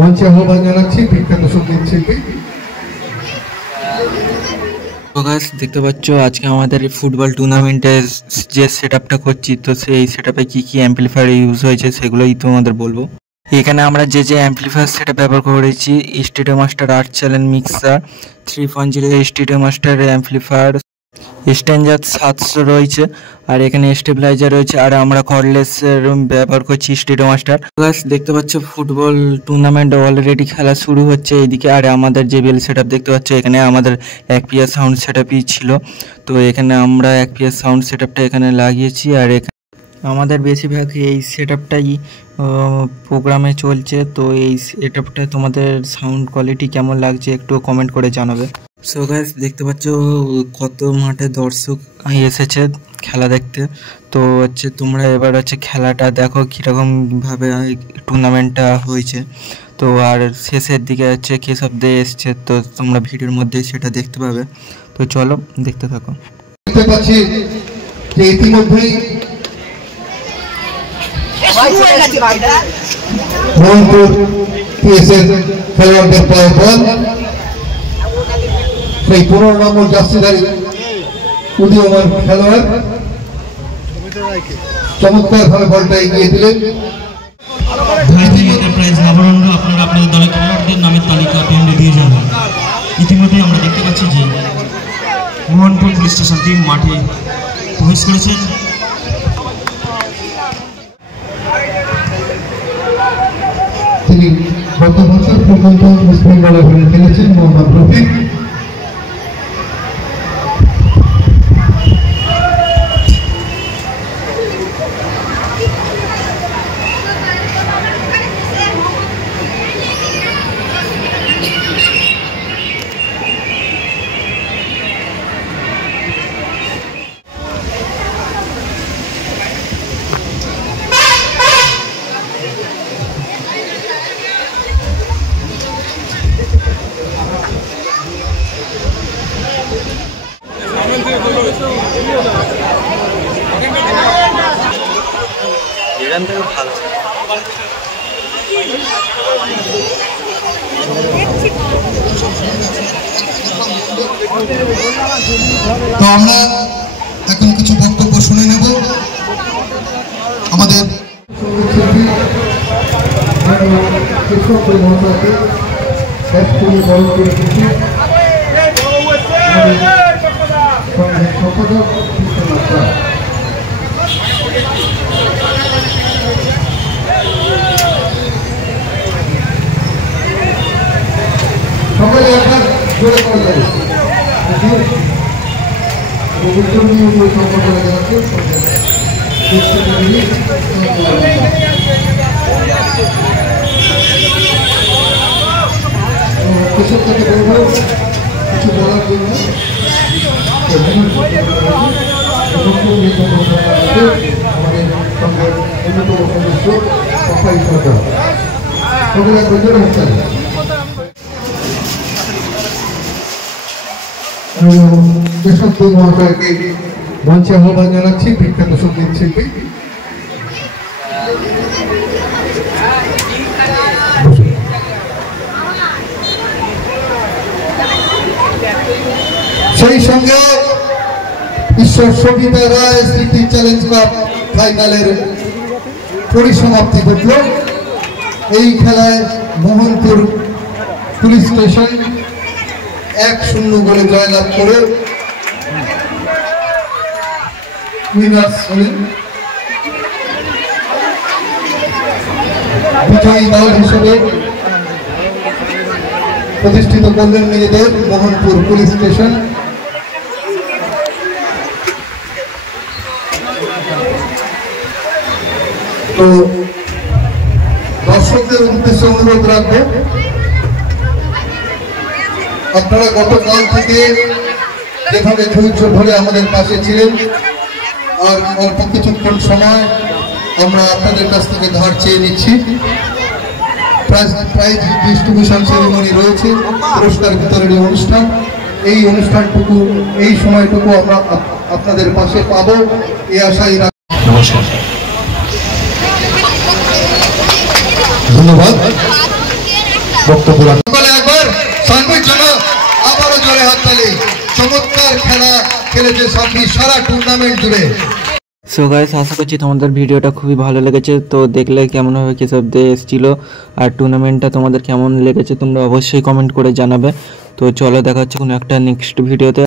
মঞ্চে আহ্বান জানাচ্ছি বিখ্যাত সঙ্গীত শিল্পী। তো গাইস দেখতে পাচ্ছ আজকে আমাদের ফুটবল টুর্নামেন্টের যে সেটআপটা করছি, তো সেই সেটআপে কি কি অ্যাম্পলিফায়ার ইউজ হয়েছে সেগুলোই তোমাদের বলবো। এখানে আমরা যে অ্যাম্পলিফায়ার সেটআপ ব্যবহার করেছি, studio master 8 channel mixer 3.0 studio master amplifier, standard 700 রয়েছে, আর এখানে স্টেবিলাইজার রয়েছে, আর আমরা কর্ডলেসের ব্যবহার করছি স্টুডিও মাস্টার। গাইস দেখতে পাচ্ছ ফুটবল টুর্নামেন্ট অলরেডি খেলা শুরু হচ্ছে এইদিকে, আর আমাদের যে বেল সেটআপ দেখতে পাচ্ছ এখানে আমাদের একপিএস সাউন্ড সেটআপই ছিল। তো এখানে আমরা একপিএস সাউন্ড সেটআপটা এখানে লাগিয়েছি, আর আমাদের বেশিরভাগ এই সেটআপটাই প্রোগ্রামে চলছে। তো এই সেটআপটা তোমাদের সাউন্ড কোয়ালিটি কেমন লাগছে একটু কমেন্ট করে জানাবে। সো গাইস দেখতে পাচ্ছ কত মাঠে দর্শক এসেছে খেলা দেখতে। তো হচ্ছে তোমরা এবার হচ্ছে খেলাটা দেখো কীরকমভাবে টুর্নামেন্টটা হয়েছে। তো আর শেষের দিকে হচ্ছে কে সব দিয়ে এসছে, তো তোমরা ভিডিওর মধ্যে সেটা দেখতে পাবে। তো চলো দেখতে থাকো। দেখতে পাচ্ছি যে ইতিমধ্যেই মোহনপুর পিএসের খেলোয়াড়দের পায়ে বল, সেই 15 নম্বর জার্সিধারী উদীয়মান খেলোয়াড় চমৎকার ভাবে বলটা এগিয়ে দিলেন। আপনারা আপনাদের দলের খেলোয়াড়দের নামের তালিকা পেন্ডে দিয়ে যাবেন। ইতিমধ্যে আমরা দেখতে পাচ্ছি যে মোহনপুর পুলিশ স্টেশন টিম মাঠে প্রবেশ করেছেন। তিনি গত বছর পর্যন্ত মুসলিম দলের হয়ে খেলেছেন মোহাম্মদ রফিক। তো আমরা এখন কিছু বক্তব্য শুনে নেব। আমাদের সকলে একবার জোরে করা যাবে সম্পর্কে জানাচ্ছে কৃষককে বলবো কিছু বলার জন্য। আমাদের সঙ্গে অন্যতম সদস্য সফাই সরকার সকলে একবার জোরে হচ্ছে। দেশাত্মক মহাশয়কে মঞ্চে আহ্বান জানাচ্ছি বিখ্যাত সঙ্গীত শিল্পী। সেই সঙ্গে ঈশ্বর সবিতা রায় স্মৃতি চ্যালেঞ্জ কাপ ফাইনালের পরিসমাপ্তি ঘটল। এই খেলায় মোহনপুর পুলিশ স্টেশন 1-0 গোলে জয়লাভ করে উইনার্স হলেন। বিজয়ী দল হিসেবে প্রতিষ্ঠিত করলেন নিজেদের মোহনপুর পুলিশ স্টেশন। তো দর্শকদের উদ্দেশ্যে অনুরোধ রাখবো, আপনারা গতকাল থেকে যেভাবে ধৈর্য ধরে আমাদের পাশে ছিলেন, আর অল্প কিছুক্ষণ সময় আমরা আপনাদের কাছ থেকে ধার চেয়ে নিচ্ছি। প্রাইজ ডিস্ট্রিবিউশন সেরিমনি রয়েছে, পুরস্কার বিতরণী অনুষ্ঠান। এই অনুষ্ঠানটুকু এই সময়টুকু আমরা আপনাদের পাশে পাবো এই আশাই রাখি। নমস্কার, ধন্যবাদ। বক্তব্য রাখবেন। একবার সানভির জন্য আবারও জোরে হাততালি। চমৎকার খেলা খেলেছে সাথী সারা টুর্নামেন্ট জুড়ে। সো গাইস, আশা করছি তোমাদের ভিডিওটা খুবই ভালো লেগেছে। তো দেখলে কেমন হবে কেশব দে এসেছিল আর টুর্নামেন্টটা তোমাদের কেমন লেগেছে তোমরা অবশ্যই কমেন্ট করে জানাবে। তো চলো দেখা হচ্ছে কোনো একটা নেক্সট ভিডিওতে।